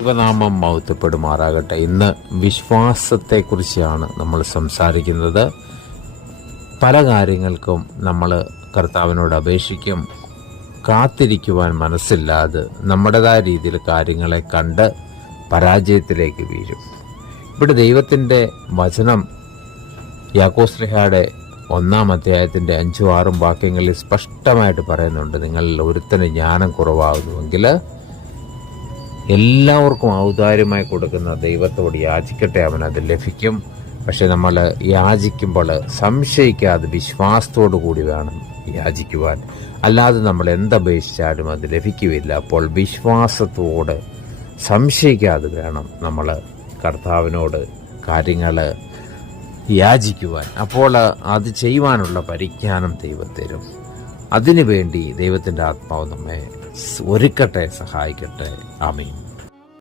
ദൈവനാമം മഹത്വപ്പെടുമാറാകട്ടെ. ഇന്ന് വിശ്വാസത്തെക്കുറിച്ചാണ് നമ്മൾ സംസാരിക്കുന്നത്. പല കാര്യങ്ങൾക്കും നമ്മൾ കർത്താവിനോട് അപേക്ഷിക്കും. കാത്തിരിക്കുവാൻ മനസ്സില്ലാതെ നമ്മുടേതായ രീതിയിൽ കാര്യങ്ങളെ കണ്ട് പരാജയത്തിലേക്ക് വീഴും. ഇവിടെ ദൈവത്തിൻ്റെ വചനം യാക്കോബ് ശ്ലീഹായുടെ 1-ാം അധ്യായത്തിൻ്റെ 5-6 വാക്യങ്ങളിൽ സ്പഷ്ടമായിട്ട് പറയുന്നുണ്ട്. നിങ്ങളിൽ ഒരുത്തന് ജ്ഞാനം കുറവാകുന്നുവെങ്കിൽ എല്ലാവർക്കും ഔദാര്യമായി കൊടുക്കുന്ന ദൈവത്തോട് യാചിക്കട്ടെ, അവനത് ലഭിക്കും. പക്ഷെ നമ്മൾ യാചിക്കുമ്പോൾ സംശയിക്കാതെ വിശ്വാസത്തോടു കൂടി വേണം യാചിക്കുവാൻ. അല്ലാതെ നമ്മൾ എന്തപേക്ഷിച്ചാലും അത് ലഭിക്കുകയില്ല. അപ്പോൾ വിശ്വാസത്തോട് സംശയിക്കാതെ വേണം നമ്മൾ കർത്താവിനോട് കാര്യങ്ങൾ യാചിക്കുവാൻ. അപ്പോൾ അത് ചെയ്യുവാനുള്ള പരിജ്ഞാനം ദൈവം തരും. അതിനുവേണ്ടി ദൈവത്തിൻ്റെ ആത്മാവ് നമ്മെ ഒരുക്കട്ടെ, സഹായിക്കട്ടെ. ആമേൻ.